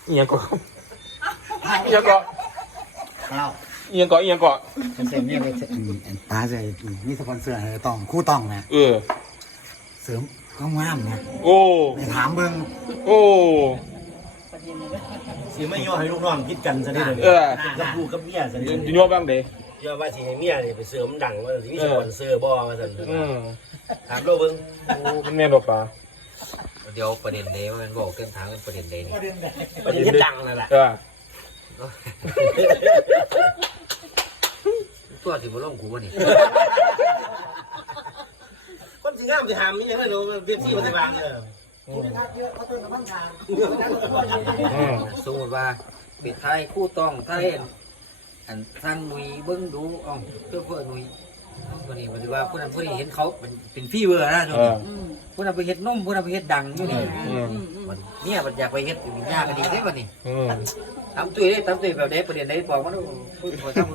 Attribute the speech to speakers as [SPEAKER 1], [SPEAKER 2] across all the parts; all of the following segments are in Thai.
[SPEAKER 1] เอียงก่อนเอียงก่อน
[SPEAKER 2] ข้าว
[SPEAKER 1] เอียงก่อนเอียงก่อน
[SPEAKER 2] เซ็นนี่เลยตาใจมีสปอนเซอร์อะไรต้องคู่ต้องนะเสริมก็งามนะ
[SPEAKER 1] โอ้
[SPEAKER 2] ไปถามเบิ้ง
[SPEAKER 1] โอ้
[SPEAKER 3] สิไม่ย่อให้ลูกน้องคิดกันซะนี่เลยกับลูกกับเมียซะนี่
[SPEAKER 1] จะโยบ้างเด้
[SPEAKER 3] ย่อว่าสิให้เมียนี่ไปเสริมดังว่าสิมีสปอนเซอร์บ่ว่าซั่นถามโลกเบิ่ง
[SPEAKER 1] โอ้มันแม่นบ่ปลา
[SPEAKER 4] เดี๋ยวประเด็นเดย์มันบอกเส้นทางเป็นประเด็นเดย์
[SPEAKER 3] ประเด็นที่ดังนั่นแหละ
[SPEAKER 4] ตัวที่มาล่องกูวะนี่
[SPEAKER 3] คนสิงามสิหามมีหยังได้รู้เว็บที่มันสิวาง
[SPEAKER 4] สมมติว่าปิดท้ายคู่ต้องไทยอันทางหนุ่ยเบิ้งดูอ๋อเพื่อหนุ่ยวันนี้มันว่าผู้นั้นผู้นี้เห็นเขาเป็นพี่เบอร์นะช่วงนี้ผู้นั้นไปเห็ดนมผู้นั้นไปเห็ดดังอยู่นี่มันเนี่ยมันอยากไปเห็ดยากกันดีได้ป่ะนี่ทำตัวได้ทำตัวแบบเด็ประเด็นได้บอกว่าพูดพอทำ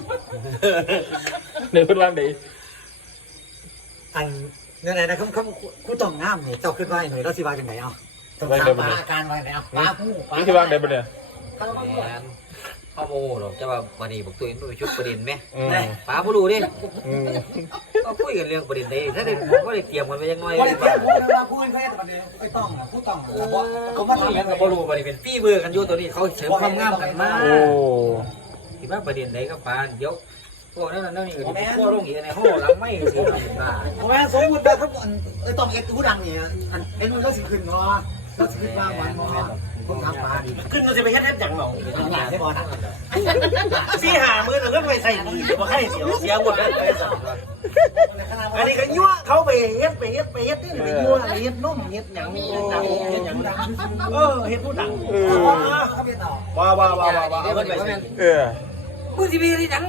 [SPEAKER 1] ในพื้นบ้านเด้
[SPEAKER 2] อันนั่นไงนะคำคู่ต้องงามเนี่ยเจ้าขึ้นว่าหน่อยเราสิว่าจังไหนเอาต้องถามปลาอาการว่าไงเอาปลาผู้ปลา
[SPEAKER 1] นี่ที่บ้านเด้บ่เนี่ย
[SPEAKER 4] ข้าวโมหรอกจะว่าวันนี้บอกตัวเองไปชุดประเด็นไหมป๋าผู้รู้ดิก็คุยกันเรื่องประเด็นได้ถ้าได้ก็ได้เตรียมกันไปยังไง
[SPEAKER 2] ว่าได้เตรียมเวลาพูดแค่ตอนนี้ไม่ต้องคู่ต้องเขาว่า
[SPEAKER 4] ทำ
[SPEAKER 2] ทำ
[SPEAKER 4] ยั
[SPEAKER 2] ยัง ง
[SPEAKER 4] กั
[SPEAKER 2] กั
[SPEAKER 4] บบ รู้ประเด็นเป็นพี่เบอร์กันอยู่ตัวนี้เขาเสริมความงามกันมาก
[SPEAKER 1] โอ้
[SPEAKER 4] ที่ว่าประเด็นไหนก็ปานเดี๋ยวพวกนั้นนี่ก็จะพวกลงอีกในห้องหลังไม่สิบ้า
[SPEAKER 2] แม่สมมติว่าเขาต้องเอ็ดหูดังเนี่ยอันเอ็ดมันก็สิขึ้นเนาะก็สิขึ้นว่าหวานเนาะผมทำปลาดี
[SPEAKER 3] ขึ้นก็สิไปเฮ็ดหยังเนาะ
[SPEAKER 2] หลายให้บอลอ่ะ
[SPEAKER 3] สิหามื้อแล้วไปใส่ดีบ่ให้เสียหมดเลยไปซะอันนี้ก็ยั่วเขาไปเฮ็ดนี่ไปยั่วเฮ็ดนมเฮ็ดหยังเฮ็ดหยังเฮ็ดผู้ดังว้าวเพิ่นไปสิ
[SPEAKER 4] ผู้ที่มีอะไรจัง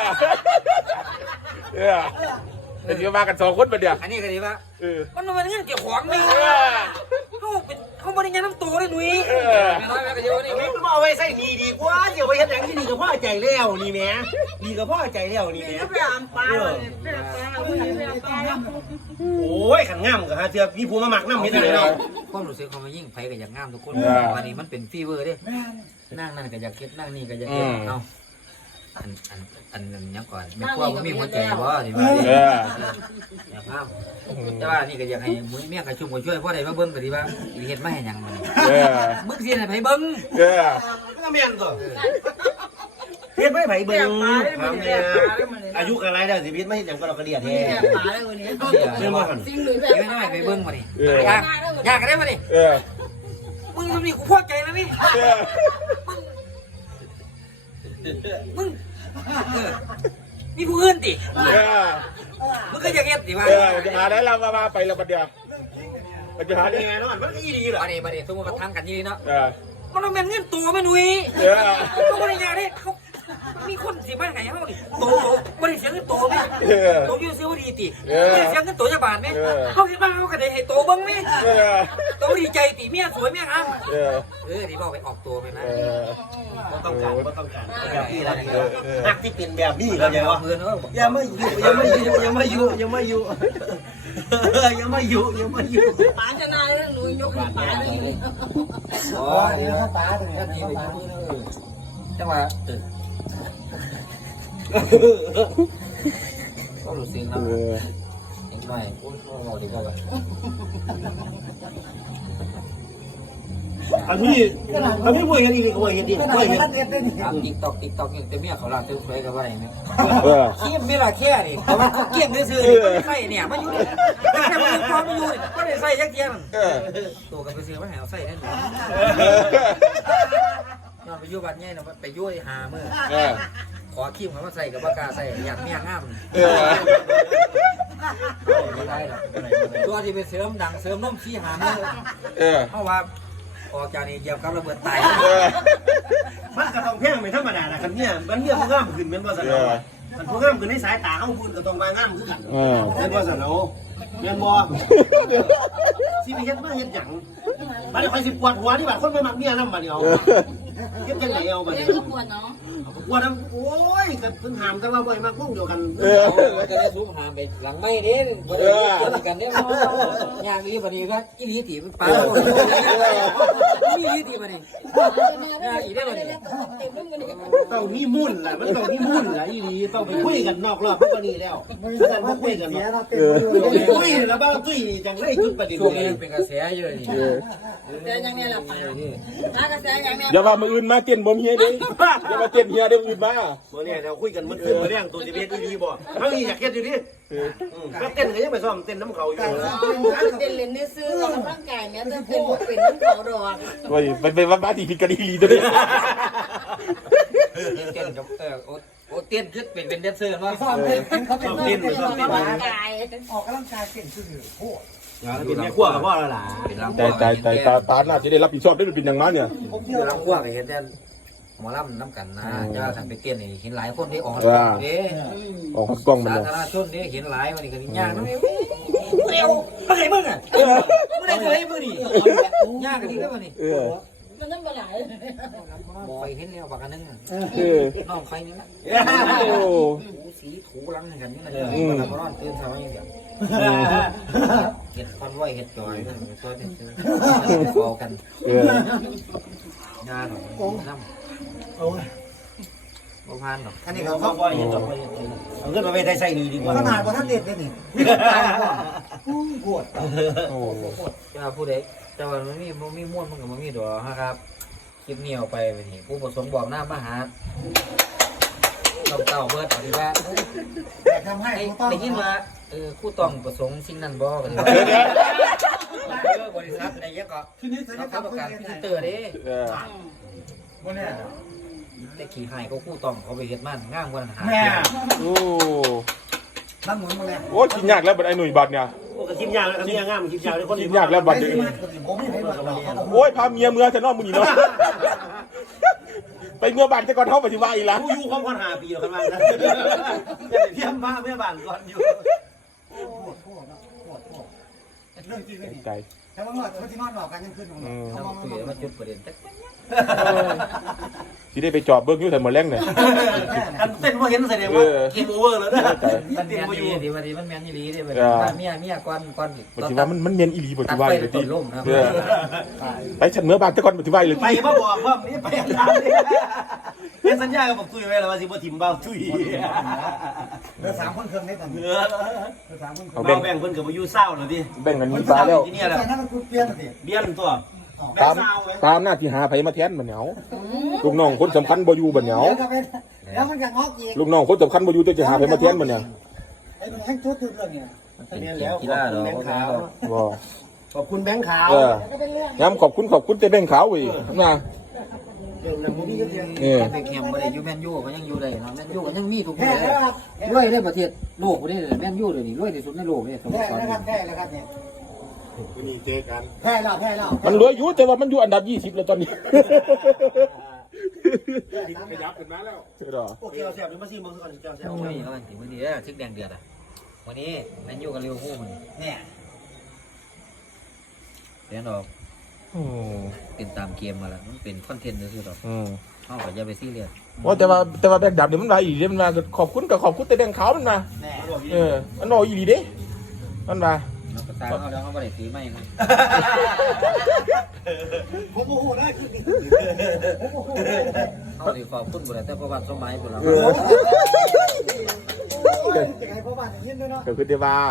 [SPEAKER 1] แต่ที่มากัน2คนบัดเดียว
[SPEAKER 4] อันนี้ก็ดีว่ามันมันเงินเกี่ยวของนี่เขาบริญญาน้ำตัวเลยหนุ่ยไม่น้อยแม่ก็เยอะนี่
[SPEAKER 3] นี่มันเอาไว้ใส่นี่ดีกว่าเดี๋ยวไปเฮ็ดหยังที่นี่ก็พอใจแล้วนี่แหมนี่ก็พอใจแล้วนี่แหม
[SPEAKER 5] ไปอ่านปลาเลยไปอ่านปลาไปอ่านปลา
[SPEAKER 3] โอ้ยขันงามก็ฮะเทื่อพี่ผู้มามักน้ำเฮ็ดได้เนาะ
[SPEAKER 4] ความรู้สึกของมันยิ่งไผก็อยากงามทุกคนวันนี้มันเป็นฟีเวอร์ด้นั่งนั่นก็อยากเก็บนั่งนี่ก็อยากเก็บเอาอันยังก่อนไม่กลัวว่ามีหัวใจบ่ที่ว่าอย่าพลาดแต่ว่านี่ก็อยากให้มือเมียกระชุ่มกระช่วยเพราะใดมาเบิ่งก็ดีว่าเฮ็ดมาให้หยังมันมึงสิให้ไผเบิ่ง
[SPEAKER 3] ก็แม่นตัวเฮ็ดไม่ไผเบิ่งอายุอะไรแล้วสิเฮ็ดไม่เฮ็ดหยังก็เราก็เดียดแท้
[SPEAKER 5] ปลาเลยวันนี้
[SPEAKER 3] เชื่อบ่คั่น
[SPEAKER 5] สิ่งหรือแบบ
[SPEAKER 4] เฮ็ดให้ไปเบิ่งมานี่ยากก็ได้มานี่มึงทำนี่กูพอใจแล้วนี่มึงนี่ผู้อื่นดิมึงก็อยากเฮ็ดดิว่า
[SPEAKER 1] จะหาได้เรามาไปแล้วบัดเดียวมันจะหาได้
[SPEAKER 3] นี่ไงเนาะมันก็อีดีเหรอ
[SPEAKER 4] บัดนี้สมมุติว่าทางกันนี่เนาะ
[SPEAKER 1] เออ
[SPEAKER 4] มันต้องเป็นเงินตัวแม่หนุ่ยเขาบริญญาได้เขามีคนสิบ้านไหนเฮาดิโตบริเสียเงินโตไหมโตอยู่ซื้อว่าดีติบริเสียเงินโตจากบาทไหมเขาคิดว่าเขาก็ได้ให้โตบ้างไหมโตดีใจติเมียสวยเมียงามดีบอกไปออกตัวไปนะ
[SPEAKER 3] บ่ต้องการแบบนี้แล้วหักที่เป็นแบบนี้เข้าใจบ่
[SPEAKER 4] เงินเออ
[SPEAKER 3] อย่ามาอยู่
[SPEAKER 5] ปลาจะนายแล้วหนูยกปลาเลย
[SPEAKER 4] อ๋อนี่เขาตาตรงนี้นี่ไปจังหวะก็รู้สึกนะอีกหน่อยพูดเราดีกว่า
[SPEAKER 3] อันนี้บ่เห็นอีกบ่เห็นดิบ่เห็น
[SPEAKER 4] ติ๊กต็อกยังแต่เมียเขาลากเต็มไฟกับอะไรเนี่ยขี้ไม่ละแค่นี่เพราะว่าเขาเกี่ยงซื้อใส่เนี่ยมาอยู่นี่แค่มาอยู่ความอยู่นี่ก็ได้ใส่ยักเยี่ยงตัวกันไปซื้อมาให้เอาใส่ได้หนูนอนไปอยู่บ้านใหญ่เนาะไปยุ่ยหามือขอขี้มเขามาใส่กับว่ากาใส่อยากเมียงามไม่ได้หรอกตัวที่ไปเสริมดังเสริมน้มขี้หามือเพราะว่าออกจากนี้เหยียบกับระเบิดตาย
[SPEAKER 3] มันก็ต้องแพงไม่ธรรมดานะคันเนี่ยมันเนี่ยผู้งามขึ้นแม่นบ่ซั่นเนาะมันผู้งามขึ้นในสายตาเฮาพูดก็ต้องมางามคือกันแม่นบ่ซั่นเนาะแม่นบ่สิไปเฮ็ดมาเฮ็ดหยังบัดนี้ค่อยสิปวดหัวนี่บัดคนมามักเมียนำบัดนี้เอาเฮ็ดจังได๋เอาบัด
[SPEAKER 5] เรีย
[SPEAKER 3] นี้
[SPEAKER 5] กขวดเนาะ
[SPEAKER 3] ว่าน้ำโอ้ยแต่เพิ่งหามแต่ว่าบ่อยมากพวกเดียวกัน
[SPEAKER 4] จะได้ซุ้มหามไปหลังไม่เด้บ่ได้เกี่ยวกันเนี่ยยางนี้บัดนี้ก็อีหลีติมันปลาอีหลีติบัดนี้ยางอีได้บัดนี้
[SPEAKER 3] ต้องมีมุ่นแหละมันต้องมีมุ่นแหละอีนีต้องไปคุยกันนอกรอบก็นี่แล้วถ้าไม่คุยกันเนาะคุยแล้วบ้างตุ้ยจังเลยจุดประเด็น
[SPEAKER 4] ช่วงนี้เป็นกระแสเยอะนี่
[SPEAKER 5] แต่ยังไงล่ะป้าถ้ากระแสอย่างเนี้ย
[SPEAKER 1] อย่าว่ามืออื่นมาเต้นบ่มเฮียเด้อย่ามาเต้นเฮียเด้มืออื่นมา
[SPEAKER 3] เมื่อเนี่ยเราคุยกันมันขึ้นมาเรื่องตัวจะเป็นดีบ่ทั้งนี้อยากเก็ตอยู่ดิก็เต้นก็ยังไปซ้อมเต้นน้ำเขาอยู่
[SPEAKER 5] เต้นเล่นนี่ซื้อออกกำลังกายเนี่ยจะเป็นเป็นน้ำเขาดอก
[SPEAKER 1] โอ้ยไปบ้าที่ผิดกันดีลีตัวนี้
[SPEAKER 4] เต้นกับโอ้เต้นคือเป็นแดนเซอร์ว่า
[SPEAKER 2] ซ้อมเต้นเขาเป็น
[SPEAKER 3] เต้น
[SPEAKER 5] เป็น
[SPEAKER 3] ซ้อม
[SPEAKER 5] อ
[SPEAKER 3] เต้น
[SPEAKER 5] อกกำลังกาย
[SPEAKER 2] ออกกำลังกายเต้นซื่อโอ้
[SPEAKER 3] เป็นแม่ขั้วกับพ่อแล้วล่ะ
[SPEAKER 4] เป็นลำ
[SPEAKER 1] แต่ตาหน้าจะได้รับผิดชอบได้เป็นอย่างนั้นเนี่ย
[SPEAKER 2] ผมเชื่อ
[SPEAKER 4] เป็นลำขั้วไปเห็นแต่หมอลำน้ำกันนะจะทำไปเต้นนี่เห็นหลายคนที่ออกเด้
[SPEAKER 1] ออกกล้องมัน
[SPEAKER 4] สา
[SPEAKER 1] เลย
[SPEAKER 4] ธารณชนเด้เห็นหลายวันนี้ก็ยากนะเร็วมาไหนมึงอ่ะมาไหนตัวไอ้มึงนี่ยากกันดีแล้ววันนี้
[SPEAKER 5] มันน้ำปลาไหล
[SPEAKER 4] บอยเห็นแล้วปากกันนึงน้องใครนี่นะ
[SPEAKER 1] โอ้
[SPEAKER 4] ถูสีถูรังกันนี่นะมันก็ร้อนตื่นเช้าอย่างเดียวเห็ดคอนไว้เห็ดจอยนั่นตัวเด็ดคอกันงานหรอกน้ำ
[SPEAKER 3] โอ้ย
[SPEAKER 4] บ่พานหรอก
[SPEAKER 2] อันนี้
[SPEAKER 3] เขา
[SPEAKER 2] เขา
[SPEAKER 3] พ่อยังต้องเอาเงินมาไปได้ใส่ดีดีกว่า
[SPEAKER 2] ขนาดว่าท่านเด็ดเลยนี่นี่ตายก่อนปวด
[SPEAKER 1] โอ้
[SPEAKER 4] จะผู้ใดจะว่ามันมีม้วนมันกับมันมีดอกครับคลิปนี้เอาไปไปนี่ผู้ประสงค์บอกหน้ามาหาเต่าเบิร์ดอธิบาย
[SPEAKER 2] แต่ทำให้
[SPEAKER 4] ได้ยินว่าคู่ต้องประสงค์สิ่งนั้นบ่กันบริษัทในยังก็
[SPEAKER 2] ทีนี้จะ
[SPEAKER 4] รั
[SPEAKER 2] ได้
[SPEAKER 4] บประ
[SPEAKER 2] ทำ
[SPEAKER 4] กัน
[SPEAKER 2] เพื่อ
[SPEAKER 4] พิ
[SPEAKER 2] ไง
[SPEAKER 4] เตอร์เด้
[SPEAKER 2] วันนี้
[SPEAKER 4] แต่ขี่หายก็คู่ต้องเขาไปเฮ็ดมันง่างวันหา
[SPEAKER 2] แม่
[SPEAKER 1] โอ้
[SPEAKER 2] น้ำหมุนมาแล้ว
[SPEAKER 1] โอ้กินยากแล้วบัดไอ้หนุ่ยบัดเนี่ย
[SPEAKER 3] โอ้ก็คิดยากแล้วคิดยากง่ายมันคิดยากเลยคน
[SPEAKER 1] กินยากแล้วบัดเดี๋ยว
[SPEAKER 2] ผมไม่ให้บัตร
[SPEAKER 1] โอ้ยพาเมียเมื่อจะนอกมึงนี่เนาะไปเมื่อบ้านจะก่อนเท่าปฏิวัติอีกแล้ว
[SPEAKER 3] ผู้อยู่ของคน5 ปีแล้วกันมานะเทียมมาเมื่อบ้านก่อนอยู่
[SPEAKER 2] เรื่องจริงเลยนี่
[SPEAKER 1] ใจ
[SPEAKER 2] แต่ว่าเขาที่นอนหลอกกันยังขึ้นตรงนี้เขา
[SPEAKER 4] เรา
[SPEAKER 2] มอง
[SPEAKER 4] คุยมาจุดประเด็นจัก
[SPEAKER 1] ที่ได้ไปจอบเบิ้งอยู่แต่หมดแรงเนี่ย
[SPEAKER 3] อันเต้นว่าเห็นแสดงว่าเกมโอเวอร์แล้วนะ
[SPEAKER 4] มัน
[SPEAKER 3] เต้น
[SPEAKER 4] แม่น
[SPEAKER 3] มาอยู่
[SPEAKER 4] ดีวันนี้มันแม่นดีเด้เมียก่อน
[SPEAKER 1] ปฏิวัติมันเมียนอีหลีปฏิวัติเลย
[SPEAKER 4] ตี
[SPEAKER 1] ที่
[SPEAKER 4] ล่มนะ
[SPEAKER 1] ไปฉันเมื่อบ้านจะก่อนปฏิวัติเลย
[SPEAKER 3] ไปมาบอกว่านี่ไปอะไรเป็นสัญญากับผมตุ้ยไว้แล้วว่าสิบ่ถิ่มเบาตุ้ย
[SPEAKER 2] เหลือ3 คนเครื่องได้ตอนนี้
[SPEAKER 3] เออ
[SPEAKER 2] เหลือ3 คน
[SPEAKER 1] เอา
[SPEAKER 3] เบาแบ่งเพิ่นกับอายุเศร้าแล้วดิ
[SPEAKER 1] แบ่งกันมีฟ้าแล้ว
[SPEAKER 3] ที่นี่แหละ
[SPEAKER 2] แต่ถ้ามันกูเปลี่ยนสิ
[SPEAKER 3] เบี้ยนตัว
[SPEAKER 1] ตามหน้าที่หาไผมาแทนบัดเหนียวลูกน้องคนสำคัญบ่อยู่บัดเหนียว
[SPEAKER 2] แล้วมันจะงอกอีก
[SPEAKER 1] ลูกน้องคนสำคัญบ่อยู่จะหาไผมาแทนบัดเนี่ย
[SPEAKER 2] ไอ้แห้งชุดเรื่องเนี่ย
[SPEAKER 3] เนี่ยแล้วขอบคุณแบงค์ขาว
[SPEAKER 1] บ่
[SPEAKER 3] ขอบคุณแบงค์ขาว
[SPEAKER 1] ย้ำขอบคุณแต่แบ่งขาวอีกนะ
[SPEAKER 3] เรื่องนั้นมีเยอะแยะ
[SPEAKER 1] นี่
[SPEAKER 4] ไปแข่งบ่ได้อยู่แมนยูก็ยังอยู่ได้เนาะแมนยูก็ยังมีทุกค
[SPEAKER 2] แค่
[SPEAKER 4] น
[SPEAKER 2] แล้วครับ
[SPEAKER 4] รวยในประเทศโลกบ่ได้แมนยูเดี๋ยวนี้รวยที่สุดในโลกนี่สโม
[SPEAKER 2] แค่
[SPEAKER 4] สร
[SPEAKER 2] แล้วครับแค่แล้วครับเนี่ย
[SPEAKER 1] นี่เจกัน
[SPEAKER 2] แค่แล้วแค่แล้ว
[SPEAKER 1] มันรวยอยู่แต่ว่ามันอยู่อันดับ20แล้วตอนนี้ขยับขึ้นมาแล้วใช่หรอ
[SPEAKER 3] โอเคเราเสียบหรือมาซีมึงก่อนเจ้าเสียบ
[SPEAKER 4] โอ้ยกำลังถึงมื้อนี้แล้วทึกแดงเดือดอ่ะวันนี้แมนยูกับลิเวอร์พูลมัน
[SPEAKER 2] เนี่ย
[SPEAKER 4] เสียงดอก
[SPEAKER 1] อืม
[SPEAKER 4] เป็นตามเกมมาแล้วมันเป็นคอนเทนต์ซื่อๆดอก
[SPEAKER 1] อืม
[SPEAKER 4] เฮาก็อย่าไปซีเรียส
[SPEAKER 1] ว่าแต่ว่าแบงค์ดับเนี่ยมันมาอีหลีมันมาขอบคุณแต่แบงค์ขาวมันมา
[SPEAKER 2] แน่
[SPEAKER 1] มันบอกอีหลีเด้มันมา
[SPEAKER 4] เราก็ตามเฮาแล้วเฮาบ่ได้ตีไม่นะ
[SPEAKER 2] ผมโมโหได้คือ
[SPEAKER 4] เฮาสิขอบคุณบ่ได้แต่ประวัติสมัยพุ่นล่ะ
[SPEAKER 2] จะให้พ่อบ้านอย่างนี้ด้วยเนาะ
[SPEAKER 1] ก็คือแต่ว่า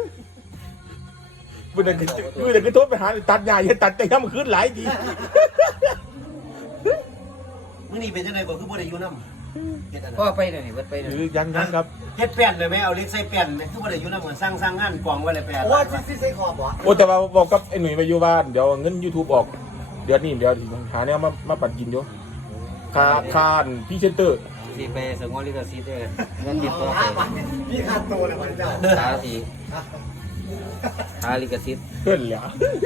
[SPEAKER 1] มือนั้นคือโทษไปหาตัดใหญ่ตัดแต่ย่ำคืนหลายที
[SPEAKER 3] มื้อนี้เป็นจังได๋บ่คือบ่ได้อยู่นำเฮ็ดอัน
[SPEAKER 4] ก็
[SPEAKER 3] นั้น
[SPEAKER 4] ไปเดี๋ยวนี้เบิดไปเดี๋ยว
[SPEAKER 1] คือ
[SPEAKER 4] นี้
[SPEAKER 1] ยังครับ
[SPEAKER 3] เฮ็ดแป้นเลยไหมเอาเล็กใส่แป้นไหมคือบ่ได้อยู่นำเหมือนสร้างงานกองไว้เลยแป้น
[SPEAKER 2] ว่าซิใส่ขอบวะ
[SPEAKER 1] โอ้แต่ว่าบอกกับไอ้หนุ่ยมาอยู่บ้านเดี๋ยวเงิน YouTube ออกเดือนนี้เดี๋ยวหาแนวมาปัดกินอยู่คานพี่เซนเตอร์
[SPEAKER 4] สิไปสงวนลิขสิทธิ์เด้อเงินติดตัวไป
[SPEAKER 2] มีค่าตัวเลยมันเจ้า
[SPEAKER 4] หาสิหาลิขสิทธิ์
[SPEAKER 1] เพื่อนเหรอ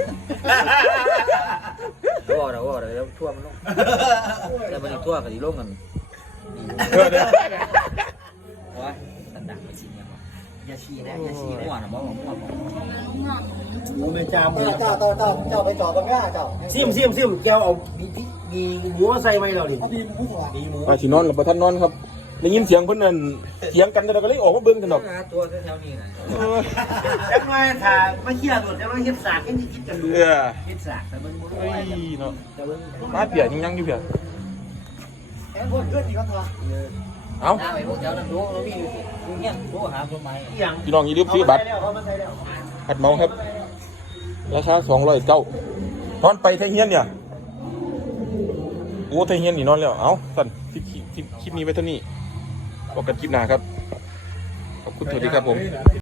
[SPEAKER 4] ว่าแล้วทั่วมันลงแต่มันทั่วก็สิลงกัน
[SPEAKER 1] เดี๋ยว
[SPEAKER 4] ว่าสันดังไปสิยังวะ
[SPEAKER 3] อย่าชี้นะ
[SPEAKER 4] อย่าชี้มั่วนะบ่มั่ว
[SPEAKER 3] โอ้แม่จ้าหมู
[SPEAKER 2] เจ้าไปจอดกันไม่ได้เจ้า
[SPEAKER 3] ซิมแก้วเอาดีหมูใส่ไหมเราดิ
[SPEAKER 2] ดีหมูกว่า
[SPEAKER 3] ดีหมู
[SPEAKER 1] ที่นอนหรือบ่ทันนอนครับได้ยินเสียงเพิ่นนั่นเถียงกันแต่ก็เลยออกมาเบิ่งกันดอก
[SPEAKER 4] ตัวแถวนี้นะ
[SPEAKER 3] จังหน่อยถ้ามาเคลียร์ตัวจังหน่อยเฮ็ดสากให้คิดกันดู
[SPEAKER 1] เออ
[SPEAKER 3] เฮ็ดสากแต่เบิ่งบ่
[SPEAKER 1] เฮ้ยเนาะ
[SPEAKER 3] แต่เบิ่ง
[SPEAKER 1] มาเปียยังอยู่เปีย
[SPEAKER 2] แอนคนเพื่อนที่เขาทะ
[SPEAKER 1] เอ้า
[SPEAKER 4] ถ้าไปพวกแถวนั้นดูเรามีอยู่เงี้ยดูหาต้นไม้
[SPEAKER 3] อีหยัง
[SPEAKER 1] พี่น้องอย่าลืมซื้อบัตร
[SPEAKER 3] เขามาใส่แล้ว
[SPEAKER 1] หัดเมาครับราคา209นอนไปไทเฮียนเนี่ยโอ้ไทเฮียนนี่นอนแล้วเอ้าสั่นคลิปนี้ไว้เท่านี้บอกกันคลิปหน้าครับขอบคุณสวัสดีครับผม